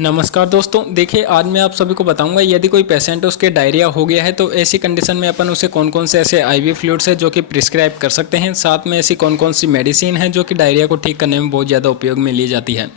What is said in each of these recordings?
नमस्कार दोस्तों, देखिए आज मैं आप सभी को बताऊंगा यदि कोई पेशेंट उसके डायरिया हो गया है तो ऐसी कंडीशन में अपन उसे कौन कौन से ऐसे आईवी फ्लूइड्स है जो कि प्रिस्क्राइब कर सकते हैं। साथ में ऐसी कौन कौन सी मेडिसिन है जो कि डायरिया को ठीक करने में बहुत ज़्यादा उपयोग में ली जाती है।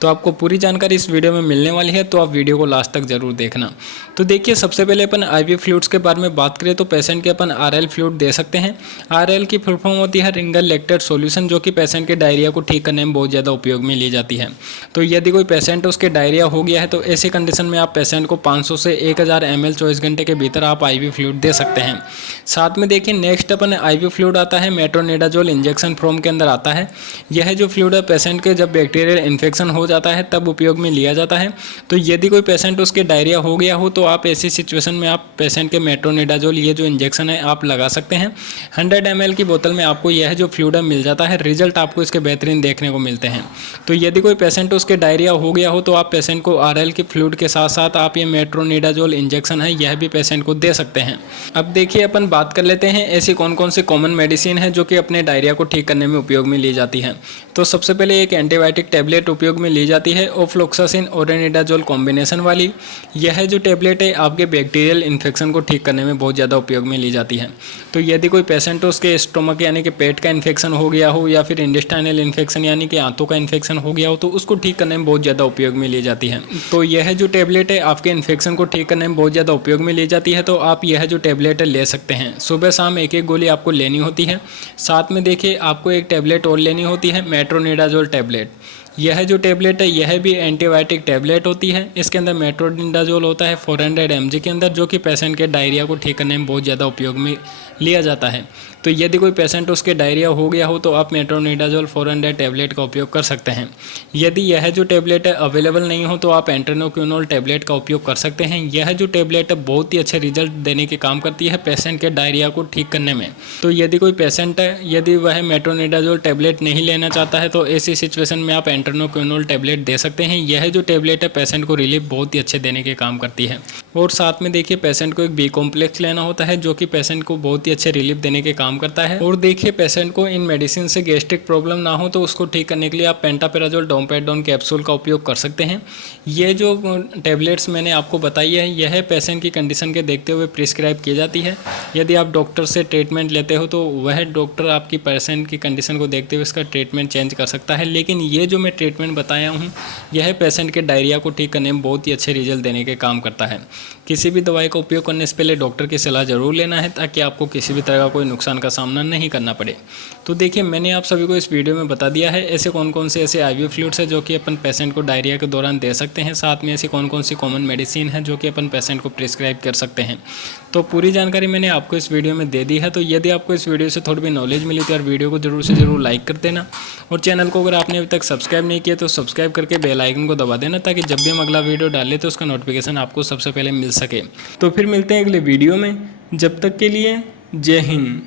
तो आपको पूरी जानकारी इस वीडियो में मिलने वाली है, तो आप वीडियो को लास्ट तक जरूर देखना। तो देखिए, सबसे पहले अपन आईवी फ्लूइड्स के बारे में बात करें तो पेशेंट के अपन RL फ्लूइड दे सकते हैं। RL की फुल फॉर्म होती है रिंगल लैक्टेट सॉल्यूशन, जो कि पेशेंट के डायरिया को ठीक करने में बहुत ज़्यादा उपयोग में ली जाती है। तो यदि कोई पेशेंट उसके डायरिया हो गया है तो ऐसी कंडीशन में आप पेशेंट को 500 से 1000 ml 24 घंटे के भीतर आप आईवी फ्लूइड दे सकते हैं। साथ में देखिए, नेक्स्ट अपन आईवी फ्लूइड आता है मेट्रोनिडाजोल इंजेक्शन फॉर्म के अंदर आता है। यह जो फ्लूइड है पेशेंट के जब बैक्टीरियल इन्फेक्शन हो जाता है तब उपयोग में लिया जाता है। तो यदि कोई पेशेंट उसके डायरिया हो गया हो तो आप ऐसी सिचुएशन में आप पेशेंट के मेट्रोनिडाजोल ये जो इंजेक्शन है आप लगा सकते हैं। 100 ml की बोतल में आपको यह जो फ्लूइड है मिल जाता है। रिजल्ट आपको इसके बेहतरीन देखने को मिलते हैं। तो यदि कोई पेशेंट उसके डायरिया हो गया हो तो आप पेशेंट को RL की फ्लूइड के साथ साथ आप ये मेट्रोनिडाजोल इंजेक्शन है यह भी पेशेंट को दे सकते हैं। अब देखिए, अपन बात कर लेते हैं ऐसी कौन कौन सी कॉमन मेडिसिन है जो कि अपने डायरिया को ठीक करने में उपयोग में ली जाती है। तो सबसे पहले एक एंटीबायोटिक टैबलेट उपयोग में ली जाती है, ओफ्लोक्सासिन ओरेनिडाजोल कॉम्बिनेशन वाली। यह जो टैबलेट है आपके बैक्टीरियल इन्फेक्शन को ठीक करने में बहुत ज़्यादा उपयोग में ली जाती है। तो यदि कोई पेशेंट उसके स्टोमक यानी कि पेट का इन्फेक्शन हो गया हो या फिर इंटेस्टाइनल इन्फेक्शन यानी कि आंतों का इन्फेक्शन हो गया हो तो उसको ठीक करने में बहुत ज़्यादा उपयोग में ली जाती है। तो यह जो टैबलेट है आपके इन्फेक्शन को ठीक करने में बहुत ज़्यादा उपयोग में ली जाती है। तो आप यह जो टैबलेट है ले सकते हैं। सुबह शाम एक एक गोली आपको लेनी होती है। साथ में देखिए, आपको एक टैबलेट और लेनी होती है मेट्रोनिडाजोल टैबलेट। यह जो टैबलेट है यह भी एंटीबायोटिक टैबलेट होती है। इसके अंदर मेट्रोनिडाजोल होता है 400 mg के अंदर, जो कि पेशेंट के डायरिया को ठीक करने में बहुत ज़्यादा उपयोग में लिया जाता है। तो यदि कोई पेशेंट उसके डायरिया हो गया हो तो आप मेट्रोनिडाजोल 400 टैबलेट का उपयोग कर सकते हैं। यदि यह जो टैबलेट है अवेलेबल नहीं हो तो आप एंट्रेनोक्विनोल टैबलेट का उपयोग कर सकते हैं। यह जो टैबलेट है बहुत ही अच्छे रिजल्ट देने के काम करती है पेशेंट के डायरिया को ठीक करने में। तो यदि कोई पेशेंट है यदि वह मेट्रोनिडाजोल टैबलेट नहीं लेना चाहता है तो ऐसी सिचुएशन में आप एंट्रेनोक्विनोल टैबलेट दे सकते हैं। यह जो टैबलेट है पेशेंट को रिलीफ बहुत ही अच्छे देने के काम करती है। और साथ में देखिए, पेशेंट को एक बी कॉम्प्लेक्स लेना होता है जो कि पेशेंट को बहुत ही अच्छे रिलीफ देने के काम करता है। और देखिए, पेशेंट को इन मेडिसिन से गैस्ट्रिक प्रॉब्लम ना हो तो उसको ठीक करने के लिए आप पेंटापेराजोल डोमपेडोन कैप्सूल का उपयोग कर सकते हैं। ये जो टैबलेट्स मैंने आपको बताई है यह पेशेंट की कंडीशन के देखते हुए प्रिस्क्राइब की जाती है। यदि आप डॉक्टर से ट्रीटमेंट लेते हो तो वह डॉक्टर आपकी पेशेंट की कंडीशन को देखते हुए इसका ट्रीटमेंट चेंज कर सकता है। लेकिन ये जो मैं ट्रीटमेंट बताया हूँ यह पेशेंट के डायरिया को ठीक करने में बहुत ही अच्छे रिजल्ट देने के काम करता है। किसी भी दवाई का उपयोग करने से पहले डॉक्टर की सलाह जरूर लेना है ताकि आपको किसी भी तरह का कोई नुकसान का सामना नहीं करना पड़े। तो देखिए, मैंने आप सभी को इस वीडियो में बता दिया है ऐसे कौन कौन से ऐसे आईवी फ्लूइड्स है जो कि अपन पेशेंट को डायरिया के दौरान दे सकते हैं। साथ में ऐसी कौन कौन सी कॉमन मेडिसिन है जो कि अपन पेशेंट को प्रिस्क्राइब कर सकते हैं। तो पूरी जानकारी मैंने आपको इस वीडियो में दे दी है। तो यदि आपको इस वीडियो से थोड़ी भी नॉलेज मिली तो यार वीडियो को जरूर से जरूर लाइक कर देना। और चैनल को अगर आपने अभी तक सब्सक्राइब नहीं किया तो सब्सक्राइब करके बेल आइकन को दबा देना ताकि जब भी हम अगला वीडियो डालें तो उसका नोटिफिकेशन आपको सबसे पहले मिल सके। तो फिर मिलते हैं अगले वीडियो में। जब तक के लिए जय हिंद।